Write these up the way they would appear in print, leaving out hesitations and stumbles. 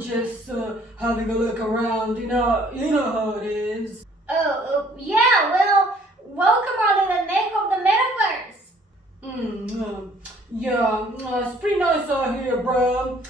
just having a look around. You know how it is. Yeah, well, welcome all to the neck of the metaverse. Yeah, it's pretty nice out here, bro.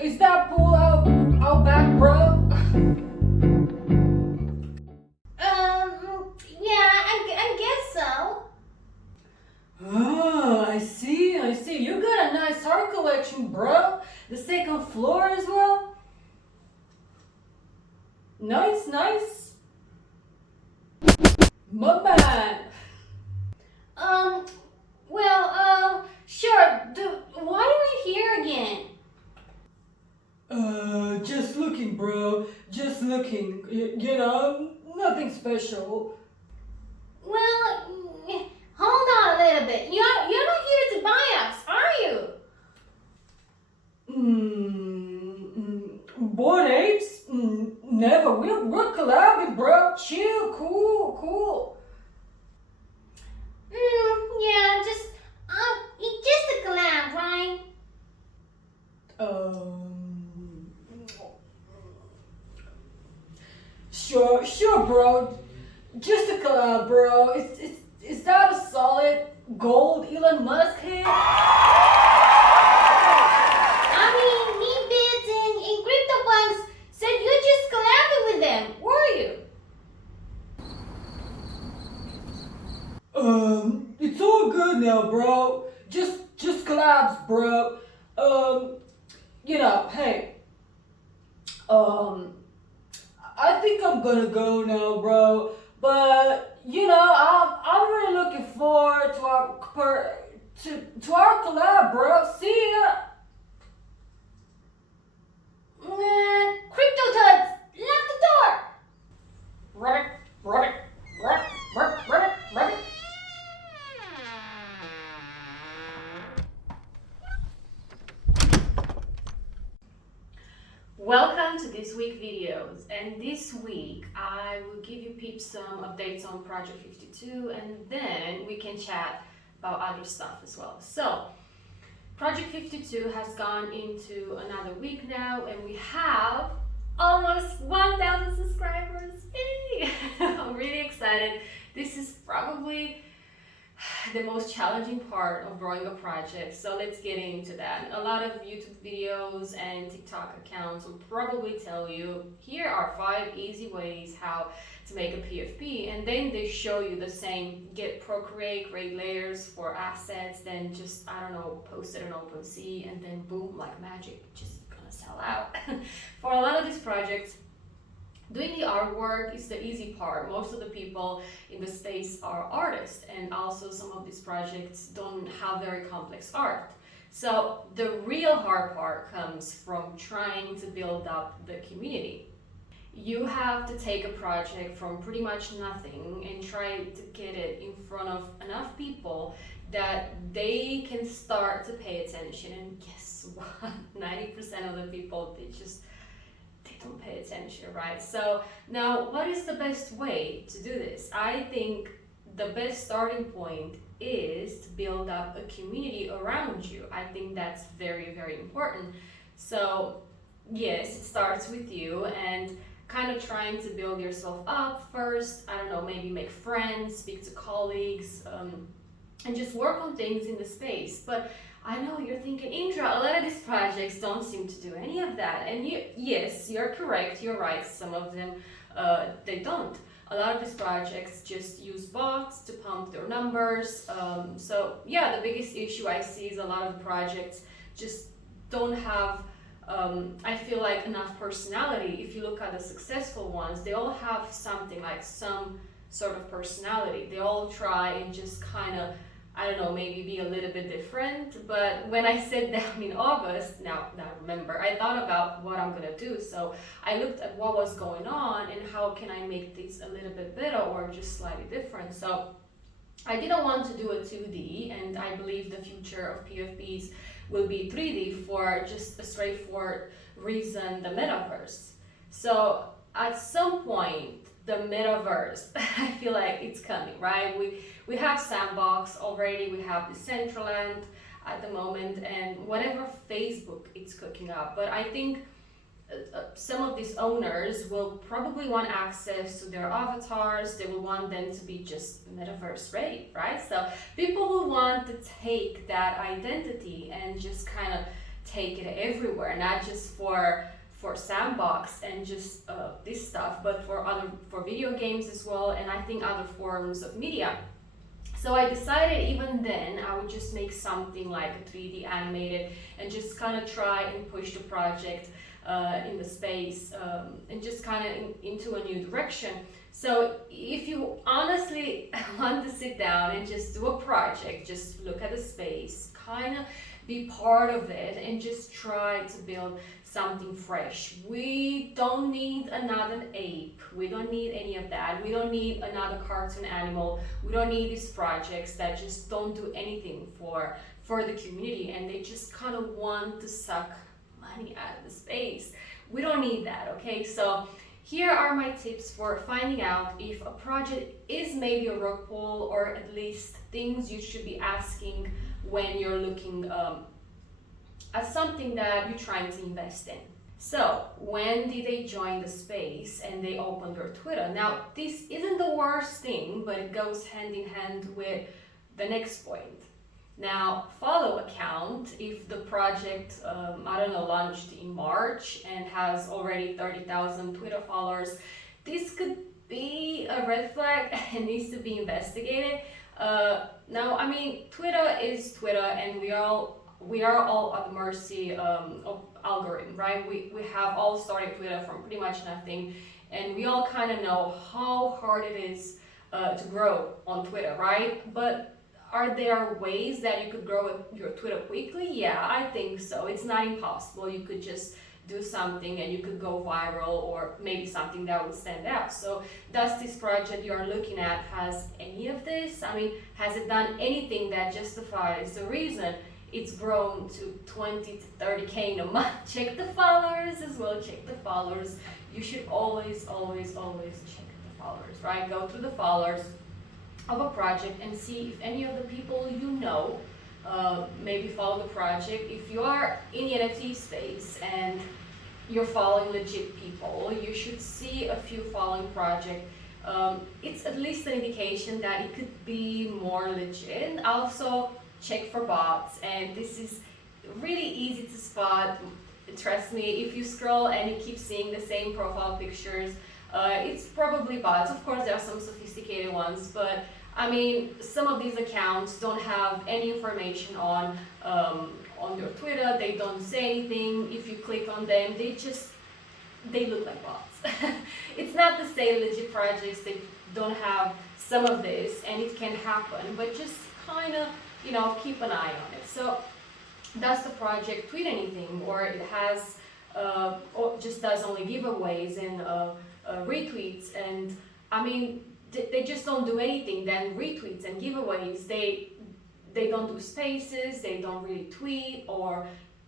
Is that pool out back, bro? Yeah, I guess so. Oh, I see. You got a nice art collection, bro. The second floor as well. Nice. My man. Sure. Why are we here again? Just looking, bro. Just looking. Nothing special. Well, hold on a little bit. You're not here to buy us, are you? Bored apes? Never. We're collabing, bro. Chill, cool. Yeah, just a collab, right? Sure, bro. Just a collab, bro. Is that a solid gold Elon Musk hit? I mean, Meatbits and CryptoPunks said you just collabing with them, were you? It's all good now, bro. Just collabs, bro. Hey. I think I'm gonna go now, bro. But I'm really looking forward to our collab, bro. See ya. Crypto Tuds, lock the door! Rabbit. Welcome to this week's videos, and this week I will give you peeps some updates on Project 52, and then we can chat about other stuff as well. So Project 52 has gone into another week now, and we have almost 1,000 subscribers. Yay! I'm really excited. This is probably the most challenging part of growing a project, so let's get into that. A lot of YouTube videos and TikTok accounts will probably tell you, here are 5 easy ways how to make a PFP, and then they show you the same: get Procreate, create layers for assets, then just, I don't know, post it on Opensea, and then boom, like magic, just gonna sell out. For a lot of these projects, doing the artwork is the easy part. Most of the people in the space are artists, and also some of these projects don't have very complex art. So the real hard part comes from trying to build up the community. You have to take a project from pretty much nothing and try to get it in front of enough people that they can start to pay attention. And guess what? 90% of the people, they don't pay attention, right? So now, what is the best way to do this? I think the best starting point is to build up a community around you. I think that's very, very important. So yes, it starts with you, and kind of trying to build yourself up first. I don't know, maybe make friends, speak to colleagues, and just work on things in the space. But I know you're thinking, Indra, a lot of these projects don't seem to do any of that. And yes, you're correct, you're right. Some of them, they don't. A lot of these projects just use bots to pump their numbers. So yeah, the biggest issue I see is a lot of the projects just don't have, I feel like, enough personality. If you look at the successful ones, they all have something, like some sort of personality. They all try and just kind of, I don't know, maybe be a little bit different. But when I sat down in August, now remember, I thought about what I'm gonna do. So I looked at what was going on and how can I make this a little bit better or just slightly different. So I didn't want to do a 2D, and I believe the future of PFPs will be 3D for just a straightforward reason: the metaverse. So at some point, the metaverse, I feel like it's coming, right? We have Sandbox already, we have Decentraland at the moment, and whatever Facebook it's cooking up. But I think some of these owners will probably want access to their avatars. They will want them to be just metaverse ready, right? So people will want to take that identity and just kind of take it everywhere, not just for sandbox and just this stuff, but for video games as well, and I think other forms of media. So I decided even then I would just make something like a 3D animated and just kind of try and push the project in the space and just kind of into a new direction. So if you honestly want to sit down and just do a project, just look at the space, kind of be part of it and just try to build something fresh. We don't need another ape. We don't need any of that. We don't need another cartoon animal. We don't need these projects that just don't do anything for the community and they just kind of want to suck money out of the space. We don't need that, okay? So here are my tips for finding out if a project is maybe a rug pull, or at least things you should be asking when you're looking at something that you're trying to invest in. So when did they join the space and they opened their Twitter? Now this isn't the worst thing, but it goes hand in hand with the next point. Now, follow account, if the project, I don't know, launched in March and has already 30,000 Twitter followers, this could be a red flag and needs to be investigated. Now, I mean, Twitter is Twitter and we are all at the mercy of algorithm, right? We have all started Twitter from pretty much nothing, and we all kind of know how hard it is to grow on Twitter, right? But are there ways that you could grow your Twitter quickly? Yeah, I think so. It's not impossible. You could just do something and you could go viral, or maybe something that would stand out. So does this project you are looking at has any of this? I mean, has it done anything that justifies the reason it's grown to 20 to 30K in a month? Check the followers as well, check the followers. You should always, always, always check the followers, right? Go through the followers of a project and see if any of the people you know maybe follow the project. If you are in the NFT space and you're following legit people, you should see a few following project. It's at least an indication that it could be more legit. Also check for bots, and this is really easy to spot. Trust me, if you scroll and you keep seeing the same profile pictures, it's probably bots. Of course, there are some sophisticated ones, but I mean, some of these accounts don't have any information on your Twitter. They don't say anything. If you click on them, they look like bots. It's not to say legit projects they don't have some of this, and it can happen, but just kind of, you know, keep an eye on it. So does the project tweet anything, or it has or just does only giveaways and retweets? And I mean, they just don't do anything. Then retweets and giveaways, they don't do spaces, they don't really tweet or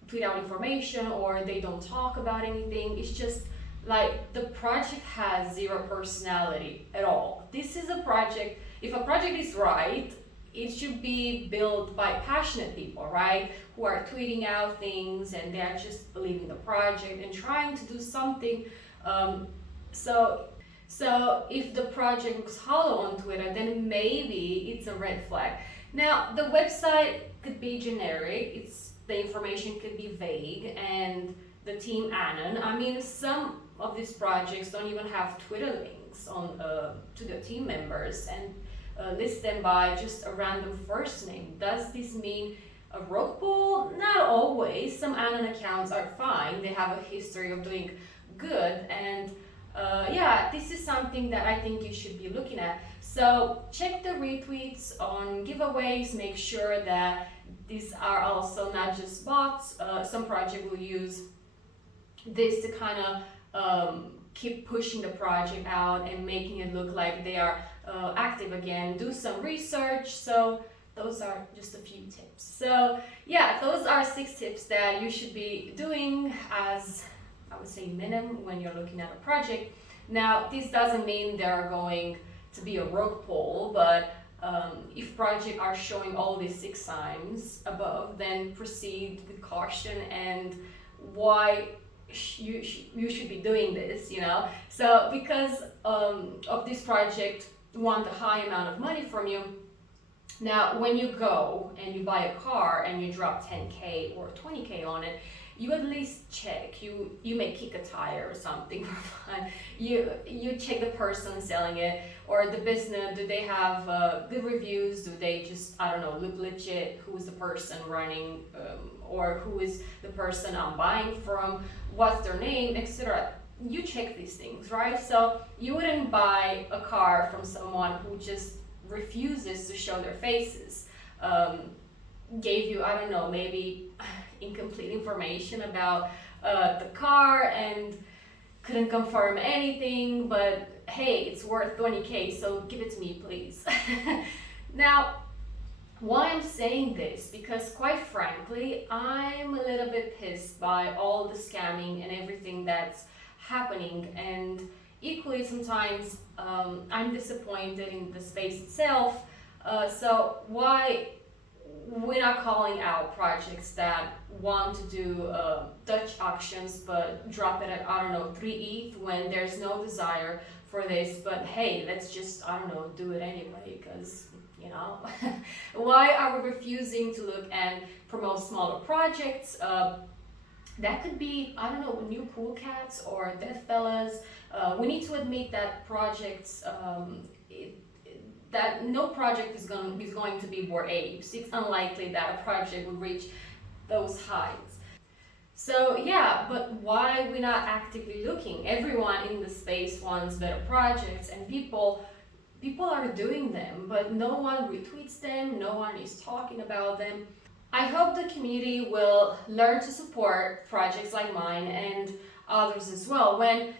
tweet out information, or they don't talk about anything. It's just like the project has zero personality at all. This is a project, if a project is right, it should be built by passionate people, right? Who are tweeting out things and they are just believing the project and trying to do something. So if the project looks hollow on Twitter, then maybe it's a red flag. Now, the website could be generic, the information could be vague, and the team anon. I mean, some of these projects don't even have Twitter links on to the team members and list them by just a random first name. Does this mean a rogue pull? Not always. Some anon accounts are fine. They have a history of doing good, and yeah, this is something that I think you should be looking at. So check the retweets on giveaways, make sure that these are also not just bots. Some project will use this to kind of keep pushing the project out and making it look like they are active again. Do some research. So those are just a few tips. So yeah, those are 6 tips that you should be doing as, I would say, minimum when you're looking at a project. Now, this doesn't mean they're going to be a rogue pull, but if projects are showing all these 6 signs above, then proceed with caution. And why you should be doing this, you know. So because of this project want a high amount of money from you. Now, when you go and you buy a car and you drop 10K or 20K on it, you at least check. You may kick a tire or something for fun. You check the person selling it or the business. Do they have good reviews? Do they just, I don't know, look legit? Who is the person running, or who is the person I'm buying from? What's their name, etc. You check these things, right? So you wouldn't buy a car from someone who just refuses to show their faces, gave you, I don't know, maybe incomplete information about the car and couldn't confirm anything, but hey, it's worth 20K, so give it to me, please. Now, why I'm saying this, because quite frankly, I'm a little bit pissed by all the scamming and everything that's happening, and equally sometimes I'm disappointed in the space itself. So why we're not calling out projects that want to do Dutch auctions but drop it at, I don't know, 3 ETH when there's no desire for this, but hey, let's just, I don't know, do it anyway, because, you know, why are we refusing to look and promote smaller projects? That could be, I don't know, New Pool Cats or Dead Fellas. We need to admit that projects, that no project is going to be Bored Apes. It's unlikely that a project will reach those heights. So yeah, but why we're not actively looking? Everyone in the space wants better projects, and people are doing them, but no one retweets them, no one is talking about them. I hope the community will learn to support projects like mine and others as well. When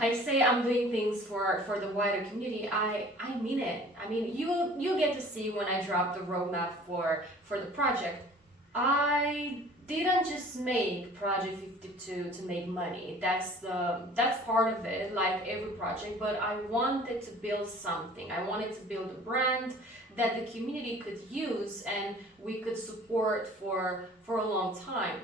I say I'm doing things for the wider community, I mean it. I mean, you'll get to see when I drop the roadmap for the project. I didn't just make Project 52 to make money. That's part of it, like every project, but I wanted to build something. I wanted to build a brand that the community could use and we could support for a long time.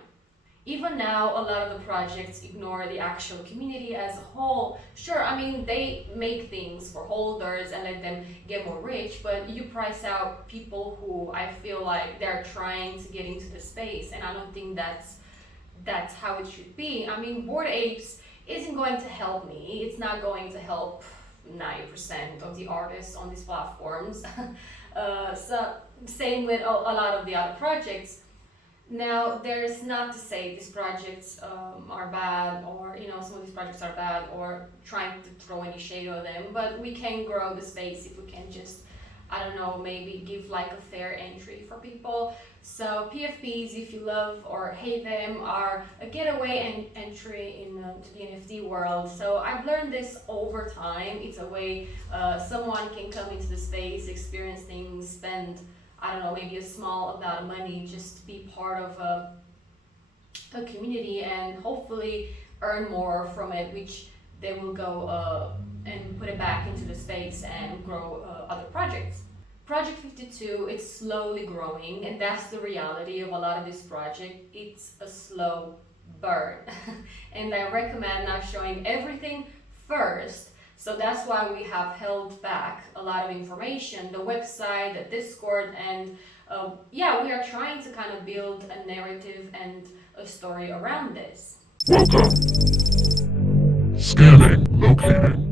Even now, a lot of the projects ignore the actual community as a whole. Sure, I mean, they make things for holders and let them get more rich, but you price out people who I feel like they're trying to get into the space, and I don't think that's how it should be. I mean, Bored Apes isn't going to help me. It's not going to help 90% of the artists on these platforms. So same with a lot of the other projects. Now, there's not to say these projects are bad, or you know, some of these projects are bad, or trying to throw any shade on them, but we can grow the space if we can just, I don't know, maybe give like a fair entry for people. So PFPs, if you love or hate them, are a getaway entry into the NFT world. So I've learned this over time. It's a way someone can come into the space, experience things, spend, I don't know, maybe a small amount of money just to be part of a community and hopefully earn more from it, which they will go and put it back into the space and grow other projects. Project 52, it's slowly growing, and that's the reality of a lot of this project. It's a slow burn. And I recommend not showing everything first. So that's why we have held back a lot of information, the website, the Discord, and yeah, we are trying to kind of build a narrative and a story around this. Welcome. Scanning located.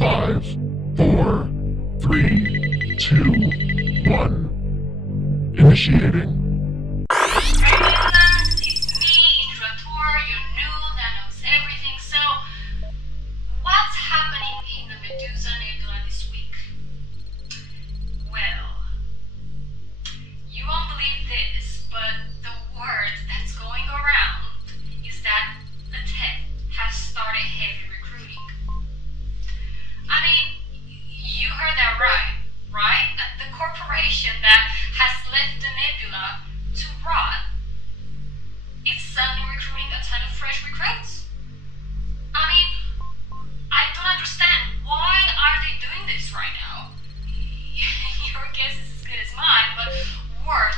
5, 4, 3, 2, 1. Initiating.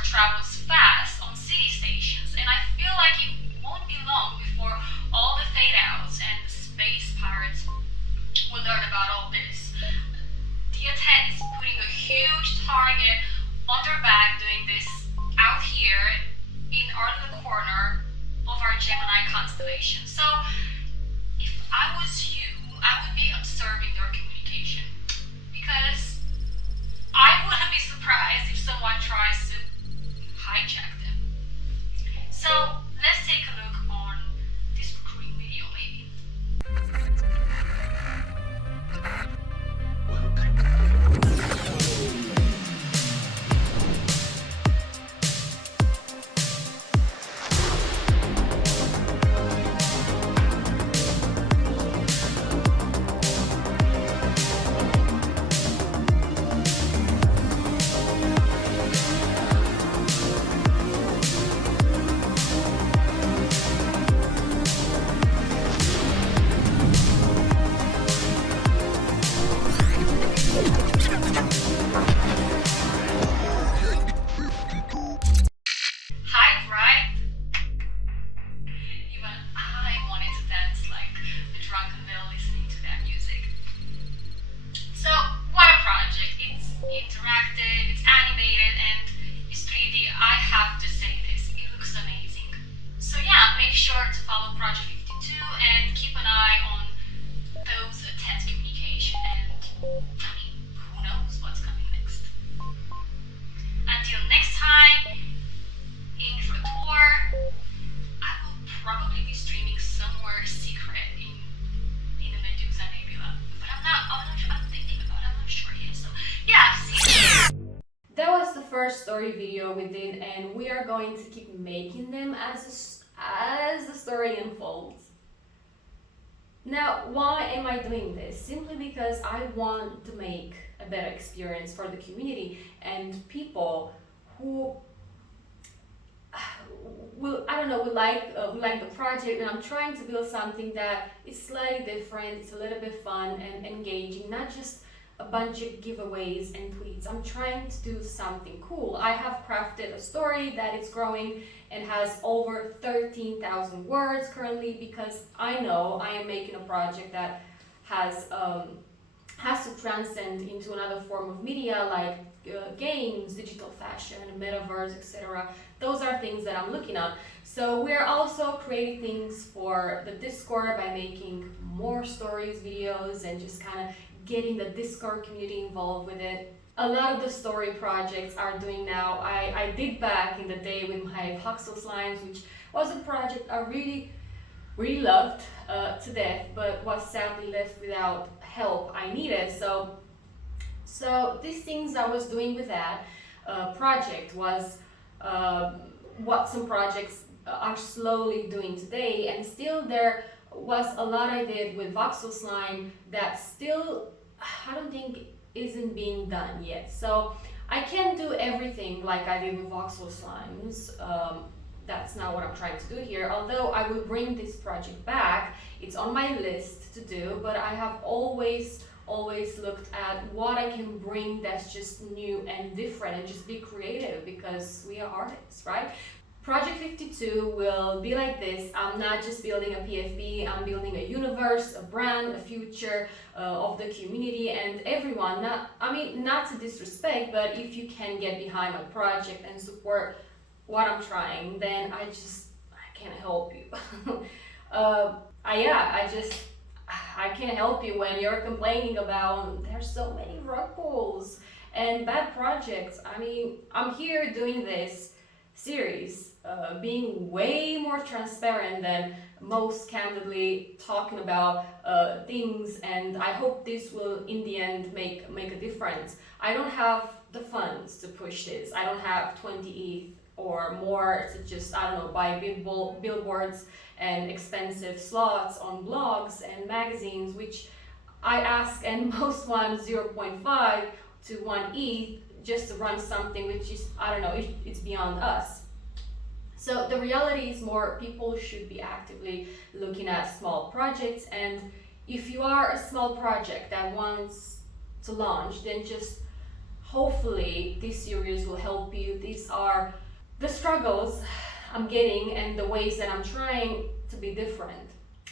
Travels fast on city stations, and I feel like it won't wander back doing this out here in our little corner of our Gemini constellation. So if I was you, I would be observing your communication, because I wouldn't be surprised if someone tries to hijack them. So let's take a look on this recruiting video maybe. Hype, right? Even I wanted to dance like a drunken girl listening to that music. So, what a project. It's interactive, it's animated, and it's 3D. I have to say this, it looks amazing. So yeah, make sure to follow Project 52 and keep an eye on those intense communication, and I mean, who knows what's coming next. Until next time, Indra tour. I will probably be streaming somewhere secret in the Medusa Nebula, but I'm not sure yet. So yeah, see you. That was the first story video we did, and we are going to keep making them as the story unfolds. Now, why am I doing this? Simply because I want to make a better experience for the community and people who would like the project, and I'm trying to build something that is slightly different, it's a little bit fun and engaging, not just a bunch of giveaways and tweets. I'm trying to do something cool. I have crafted a story that is growing and has over 13,000 words currently, because I know I am making a project that has to transcend into another form of media, like games, digital fashion, metaverse, etc. Those are things that I'm looking at. So we're also creating things for the Discord by making more stories, videos, and just kind of getting the Discord community involved with it. A lot of the story projects are doing now. I did back in the day with my voxel slimes, which was a project I really loved to death, but was sadly left without help I needed. So these things I was doing with that project was what some projects are slowly doing today, and still there was a lot I did with voxel slime that still I don't think isn't being done yet. So I can't do everything like I did with voxel slimes. That's not what I'm trying to do here, although I will bring this project back. It's on my list to do, but I have always looked at what I can bring that's just new and different, and just be creative, because we are artists, right? Project 52 will be like this. I'm not just building a PFP, I'm building a universe, a brand, a future of the community and everyone. Not to disrespect, but if you can get behind my project and support what I'm trying, then I can't help you. I can't help you when you're complaining about there's so many rug pulls and bad projects. I'm here doing this series, being way more transparent than most, candidly talking about things, and I hope this will in the end make a difference. I don't have the funds to push this. I don't have 20 ETH or more to just, buy billboards and expensive slots on blogs and magazines, which I ask, and most want 0.5 to 1 ETH just to run something which is, it's beyond us. So the reality is more people should be actively looking at small projects, and if you are a small project that wants to launch, then just hopefully this series will help you. These are the struggles I'm getting and the ways that I'm trying to be different.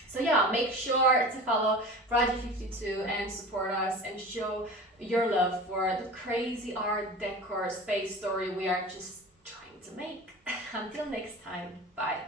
So yeah, make sure to follow Project 52 and support us and show your love for the crazy art decor space story we are just trying to make. Until next time, bye.